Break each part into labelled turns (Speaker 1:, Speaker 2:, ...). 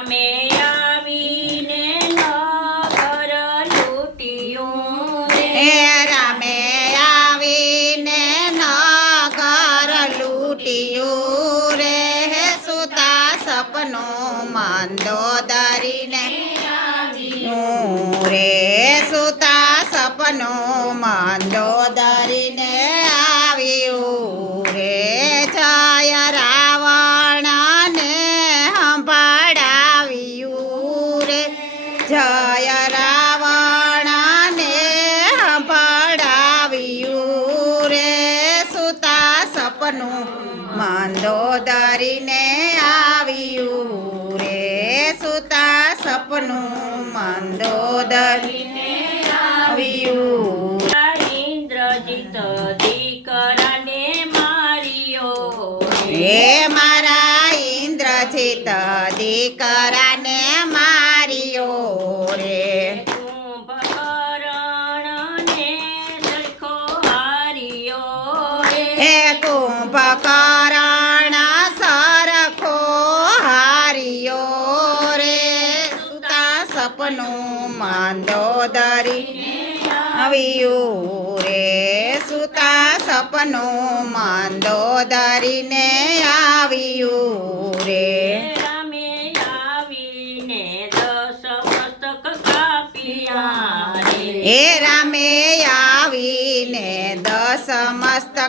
Speaker 1: રામે આવીને નગર લૂંટ્યું
Speaker 2: એ રામે આવીને નગર લૂટ્યું રે. સુતા સપનું મંદોદરીને રે સુતા સપનો મંદોદરીને જય રાવણને સંભાળાવ્યું રે. સુતા સપનું મંદોદરીને આવ્યું રે. સુતા સપનું મંદોદરીને આવ્યું.
Speaker 1: ઇન્દ્રજીત દીકરાને માર્યો.
Speaker 2: હે મારા ઇન્દ્રજીત દીકરાને હે કુંભકર્ણ સરખો હાર્યો રે. સુતા સપનું મંદોદરી આવ્યું રે. સુતા સપનું મંદોદરીને આવ્યું રે.
Speaker 1: રામે આવીને દસ મસ્તક કાપ્યા રે.
Speaker 2: રામે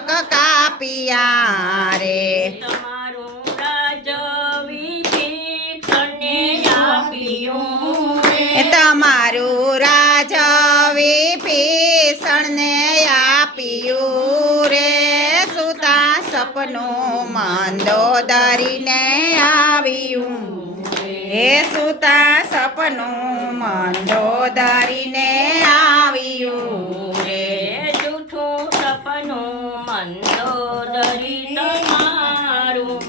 Speaker 2: મસ્તક કાપિયા રે.
Speaker 1: તમારું
Speaker 2: તમારું રાજ ભીષણને આપ્યું રે. સુતા સપનું મંદોદરીને આવ્યું હે સુતા સપનું મંદોદરીને આવ્યું રે
Speaker 1: એ જૂઠું સપનું મંદોદરી તમારું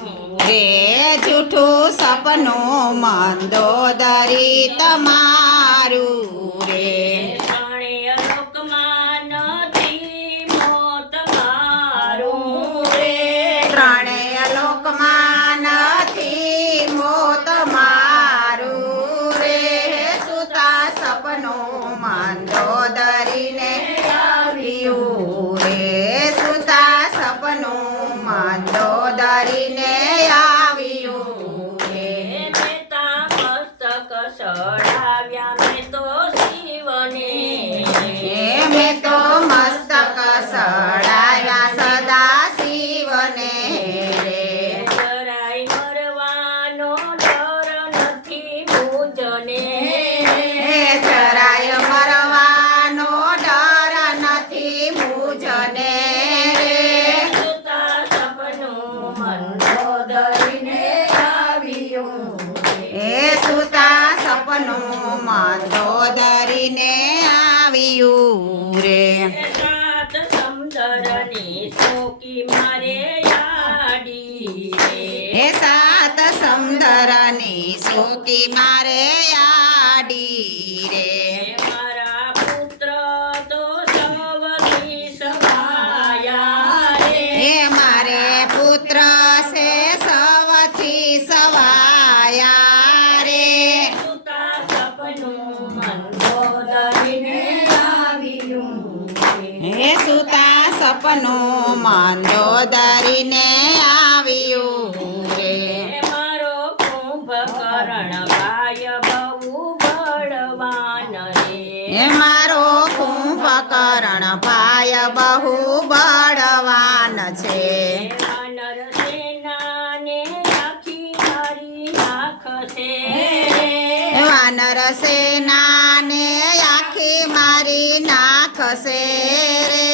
Speaker 2: રે જૂઠું સપનું મંદોદરી તમારું.
Speaker 1: Flavia સમુદરની
Speaker 2: સુકી મારે આડી રે.
Speaker 1: મારા પુત્ર તો સૌથી સવાયા રે.
Speaker 2: હે મારે પુત્ર છે સવથી સવાયા રે.
Speaker 1: સુતા સપનું મંદોદરીને આવ્યું
Speaker 2: હે સુતા સપનું મંદોદરીને આવ્યું રે
Speaker 1: હે મારો કુંભકર્ણ ભાય બહુ બળવાન
Speaker 2: હે મારો કુંભકર્ણ ભાય બહુ બળવાન છે.
Speaker 1: વાનર સેનાને આખી મારી નાખશે
Speaker 2: વાનર આખી મારી નાખશે રે.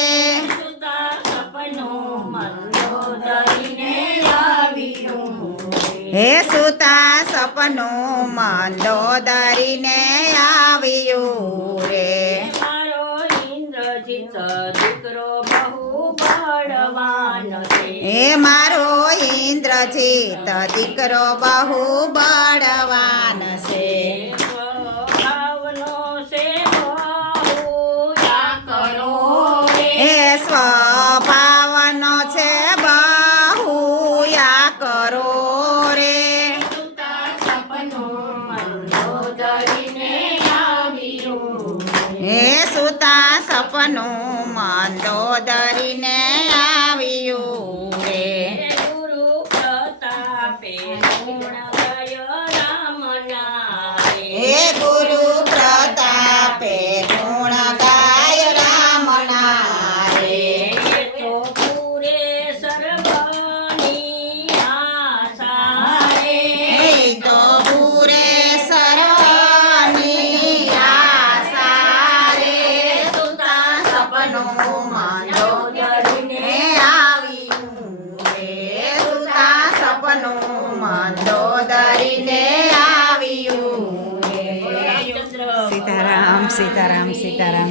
Speaker 2: હે સુતા સપનું મંદોદરીને આવ્યું રે
Speaker 1: મારો ઇન્દ્રજીત દીકરો બહુ બળવાન છે
Speaker 2: હે મારો ઇન્દ્રજીત દીકરો બહુ બળવાન કનો માંદો
Speaker 1: દરીને બાપનું
Speaker 2: માંદો દરીને આવ્યું. સીતારામ સીતારામ સીતારામ.